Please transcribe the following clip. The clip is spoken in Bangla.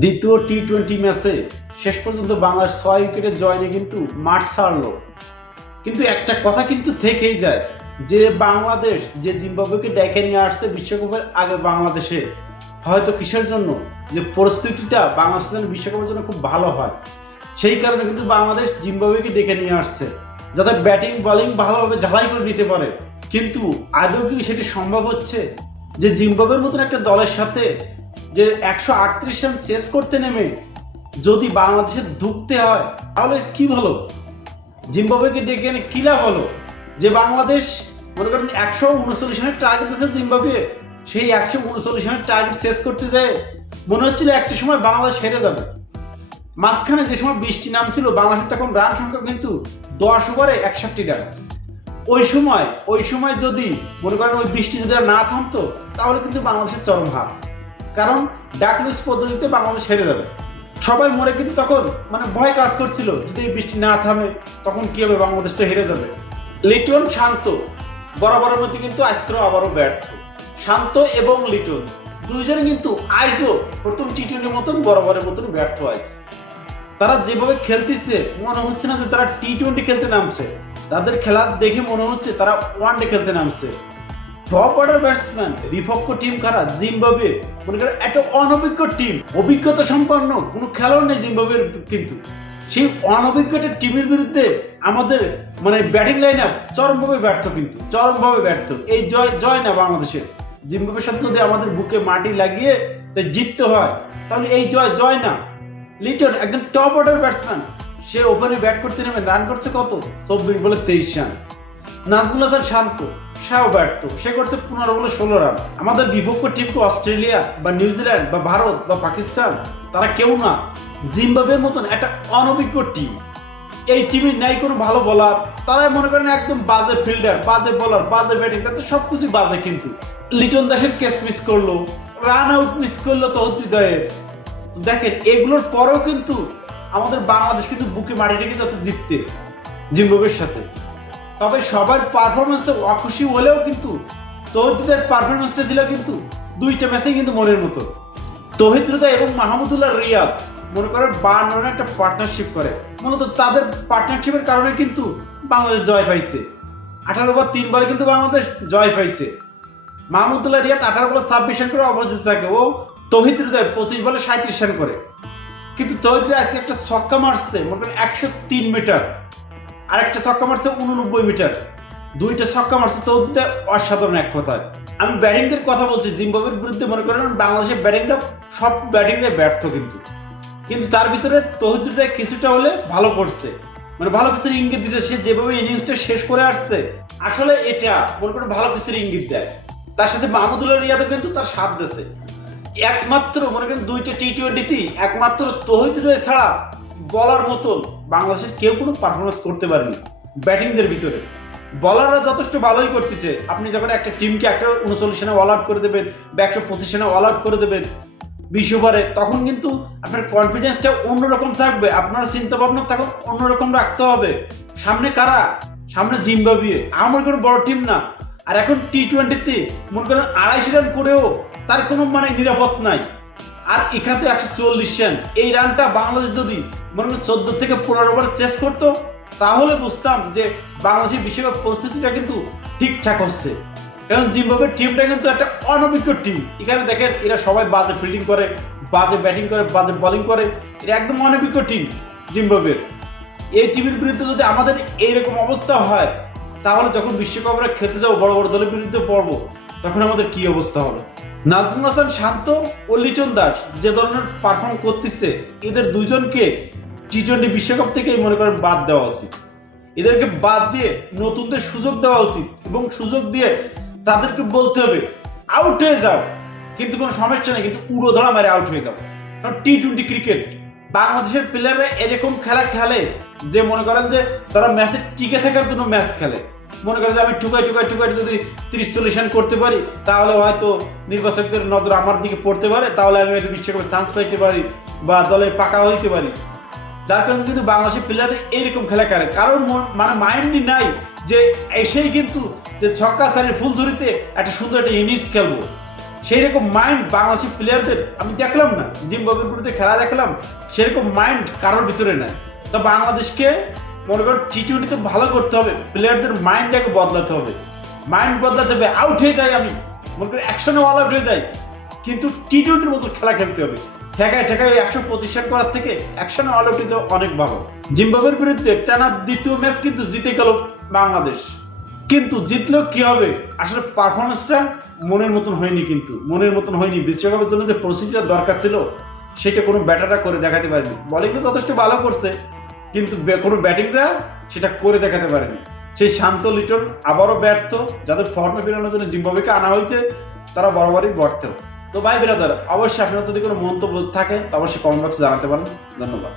দ্বিতীয় টি-20 ম্যাচে শেষ পর্যন্ত বাংলাদেশ 6 উইকেটে জয় নিয়ে কিন্তু মাঠ ছাড়লো। কিন্তু একটা কথা কিন্তু থেকেই যায় যে বাংলাদেশ যে জিম্বাবুয়েকে ডেকে নিয়ে আসছে বিশ্বকাপের আগে বাংলাদেশে হয়তো কিসের জন্য যে প্রস্তুতিটা বাংলাদেশের জন্য বিশ্বকাপের জন্য খুব ভালো হয়, সেই কারণে কিন্তু বাংলাদেশ জিম্বাবুয়েকে ডেকে নিয়ে আসছে যাতে ব্যাটিং বোলিং ভালোভাবে ঝালাই করে নিতে পারে। কিন্তু আদৌ কি সেটি সম্ভব হচ্ছে যে জিম্বাবুয়ের মতন একটা দলের সাথে যে 138 রান চেস করতে নেমে যদি বাংলাদেশের ধুঁকতে হয় তাহলে কি হলো? জিম্বাবুয়েকে ডেকে এনে কি লাভ হলো? যে বাংলাদেশ মনে করেন 139 রানের টার্গেট আছে জিম্বাবুয়ে, সেই 139 রানের টার্গেট শেষ করতে যায় মনে হচ্ছিল একটা সময় বাংলাদেশ হেরে যাবে। মাঝখানে যে সময় বৃষ্টি নামছিল বাংলাদেশের তখন রান সংখ্যা কিন্তু 10 ওভারে 61 রান। ওই সময় যদি মনে করেন ওই বৃষ্টি যদি না থামতো তাহলে কিন্তু বাংলাদেশের চরম হার, কারণ ডাকলিস পদ্ধতিতে বাংলাদেশ হেরে যাবে। সবাই মরে কিন্তু তখন ভয় কাজ করছিল যদি এই বৃষ্টি না থামে তখন কি হবে, বাংলাদেশ তো হেরে যাবে। লিটন শান্ত বরাবরের মতো কিন্তু আজকেও আবারও ব্যর্থ। শান্ত এবং লিটন দুইজনে কিন্তু আজও প্রথম টি-20 মতন বরাবরের মতন ব্যর্থ আছে। তারা যেভাবে খেলতেছে মনে হচ্ছে না যে তারা টি-20 খেলতে নামছে, তাদের খেলা দেখে মনে হচ্ছে তারা ওয়ানডে খেলতে নামছে। টপ অর্ডার ব্যাটসম্যান বিপক্ষ টিম খারাপ জিম্বাবুয়ে মনে করেন একটা অনভিজ্ঞ টিম, অভিজ্ঞতা সম্পন্ন কোনো খেলোয়াড় নেই জিম্বাবুয়ের, কিন্তু সেই অনভিজ্ঞ টিমের বিরুদ্ধে আমাদের ব্যাটিং লাইন আপ চরমভাবে ব্যর্থ, কিন্তু চরমভাবে ব্যর্থ। এই জয় না বাংলাদেশের, জিম্বাবুয়ের সাথে যদি আমাদের বুকে মাটি লাগিয়ে তাই জিততে হয় তাহলে এই জয় না। লিটন একদম টপ অর্ডার ব্যাটসম্যান, সে ওপেনে ব্যাট করতে নেমে রান করছে কত 24 বলে 23 রান। নাজমুল হাসান শান্ত সেও ব্যর্থ, সে করছে 15 বলে 16 রান। আমাদের বিপক্ষ টিমকে অস্ট্রেলিয়া বা নিউজিল্যান্ড বা ভারত বা পাকিস্তান তারা কেউ না, জিম্বাবুয়ের মতন একটা অনভিজ্ঞ টিম। এই টিমে নাই কোনো ভালো বোলার, তারাই মনে করেন একদম বাজে ফিল্ডার, বাজে বোলার, বাজে ব্যাটিং, তাদের সবকিছু বাজে। কিন্তু লিটন দাসের ক্যাচ মিস করলো, রান আউট মিস করলো তৌহিদ হৃদয়ের। তো দেখেন এগুলোর পরেও কিন্তু আমাদের বাংলাদেশ কিন্তু বুকে মাটি রেখে যাতে জিততে জিম্বাবুয়ের সাথে। তবে সবার পারফরমেন্সে অখুশি হলেও কিন্তু তৌহিদের পারফরমেন্সটা ছিল কিন্তু দুইটা ম্যাচেই কিন্তু মনের মতো। তৌহিদ হৃদয় এবং মাহমুদুল্লাহ রিয়াদ মনে করেন 52 রানে একটা পার্টনারশিপ করে, মূলত তাদের পার্টনারশিপের কারণে কিন্তু বাংলাদেশ জয় পাইছে। 18 ওভার 3 বলে কিন্তু বাংলাদেশ জয় পাইছে। মাহমুদুল্লাহ রিয়াদ 18 বলে 26 রান করে অপরাজিত থাকে, ও তৌহিদ হৃদয় 25 বলে 37 রান করে। কিন্তু তৌহিদ হৃদয় আজকে একটা ছক্কা মারছে মনে করেন 103 মিটার, আর একটা ছক্কা মারছে 89 মিটার, দুইটা ছক্কা মারছে তৌহিদ অসাধারণ এক কথায়। আমি ব্যাটিংদের কথা বলছি, জিম্বাবুয়ের বিরুদ্ধে মনে করেন বাংলাদেশের ব্যাটিংটা সব ব্যাটিংয়ে ব্যর্থ, কিন্তু তার ভিতরে তৌহিদ কিছুটা হলে ভালো করছে, ভালো কিছুর ইঙ্গিত দিতে। সে যেভাবে ইনিংসটা শেষ করে আসছে আসলে এটা মনে করেন ভালো কিছুর ইঙ্গিত দেয়। তার সাথে মাহমুদুল্লাহ রিয়াদও কিন্তু তার সাথ দিয়েছে। একমাত্র মনে করেন দুইটা টি-20 একমাত্র তৌহিদ ছাড়া বলার মতন বাংলাদেশের কেউ কোনো পারফরমেন্স করতে পারেনি ব্যাটিংদের ভিতরে। বলাররা যথেষ্ট ভালোই করতেছে, আপনি যখন একটা টিমকে 139 রানে অল আউট করে দেবেন বা 125 রানে অল আউট করে দেবেন 20 ওভারে, তখন কিন্তু আপনার কনফিডেন্সটা অন্যরকম থাকবে, আপনার চিন্তা ভাবনা তখন অন্যরকম রাখতে হবে। সামনে কারা? সামনে জিম্বাবুয়ে, আমার কোনো বড় টিম না। আর এখন টি-20 মনে করেন 250 রান করেও তার কোনো নিরাপদ নাই। আর এখানে 140 রান, এই রানটা বাংলাদেশ যদি মনে করেন 14 থেকে 15 ওভার চেস করতো তাহলে বুঝতাম যে বাংলাদেশের বিশ্বকাপ প্রস্তুতিটা কিন্তু ঠিকঠাক হচ্ছে। কারণ জিম্বাবুয়ের টিমটা কিন্তু একটা অনভিজ্ঞ টিম। এখানে দেখেন এরা সবাই বাজে ফিল্ডিং করে, বাজে ব্যাটিং করে, বাজে বোলিং করে, এটা একদম অনভিজ্ঞ টিম জিম্বাবুয়ের। এই টিমের বিরুদ্ধে যদি আমাদের এইরকম অবস্থা হয় তাহলে যখন বিশ্বকাপে খেলতে যাবো বড় বড় দলের বিরুদ্ধে পড়বো তখন আমাদের কি অবস্থা হবে। নাজমুল হাসান শান্ত ও লিটন দাস যে ধরনের পারফর্ম করতেছে, এদের দুজনকে টি-20 বিশ্বকাপ থেকেই মনে করেন বাদ দেওয়া উচিত। এদেরকে বাদ দিয়ে নতুনদের সুযোগ দেওয়া উচিত এবং সুযোগ দিয়ে তাদেরকে বলতে হবে আউট হয়ে যাও, কিন্তু কোনো সমস্যা নেই, কিন্তু উড়ো ধরা মেরে আউট হয়ে যাও। কারণ টি-20 ক্রিকেট, বাংলাদেশের প্লেয়াররা এরকম খেলা খেলে যে মনে করেন যে তারা ম্যাচে টিকে থাকার জন্য ম্যাচ খেলে। মনে করেন যে আমি টুকাই যদি 30-40 রান করতে পারি তাহলে হয়তো নির্বাচকদের নজর আমার দিকে পড়তে পারে, তাহলে আমি হয়তো বিশ্বকাপে চান্স পাইতে পারি বা দলে পাকা হইতে পারি। যার কারণে কিন্তু বাংলাদেশের প্লেয়ার এইরকম খেলা করে, কারণ মাইন্ডই নাই যে এসেই কিন্তু যে ছক্কা সারি ফুল ধরিতে একটা সুন্দর একটা ইনিংস খেলবো। সেই রকম মাইন্ড বাংলাদেশি প্লেয়ারদের আমি দেখলাম না, জিম্বাবুয়ের বিরুদ্ধে খেলা দেখলাম, সেরকম মাইন্ড কারোর ভিতরে নাই। তো বাংলাদেশকে মনে করেন টি-20 ভালো করতে হবে, প্লেয়ারদের মাইন্ডটাকে বদলাতে হবে, মাইন্ড বদলাতে হবে। আউট হয়ে যাই আমি, মনে করি অ্যাকশনে অল আউট হয়ে যাই, কিন্তু টি-20 মতো খেলা খেলতে হবে। ঠেকায় ঠেকায় ওই 125 রান করার থেকে অ্যাকশনে অল আউট হয়ে যাওয়া অনেক ভালো। জিম্বাবুয়ের বিরুদ্ধে টানা দ্বিতীয় ম্যাচ কিন্তু জিতে গেল বাংলাদেশ, কিন্তু জিতলেও কি হবে, আসলে পারফরমেন্সটা মনের মতন হয়নি, কিন্তু মনের মতন হয়নি। বিশ্বকাপের জন্য যে প্রসিডিউর দরকার ছিল সেটা কোনো ব্যাটাররা করে দেখাতে পারেনি। বলিংটা যথেষ্ট ভালো করছে, কিন্তু কোনো ব্যাটিংরা সেটা করে দেখাতে পারেনি। সেই শান্ত লিটন আবারও ব্যর্থ, যাদের ফর্মে ফেরানোর জন্য জিম্বাবুয়েকে আনা হয়েছে তারা বরাবরই ব্যর্থ। তো ভাই বিরাদার, অবশ্যই আপনার যদি কোনো মন্তব্য থাকে তা অবশ্যই কমেন্ট বক্সে জানাতে পারেন। ধন্যবাদ।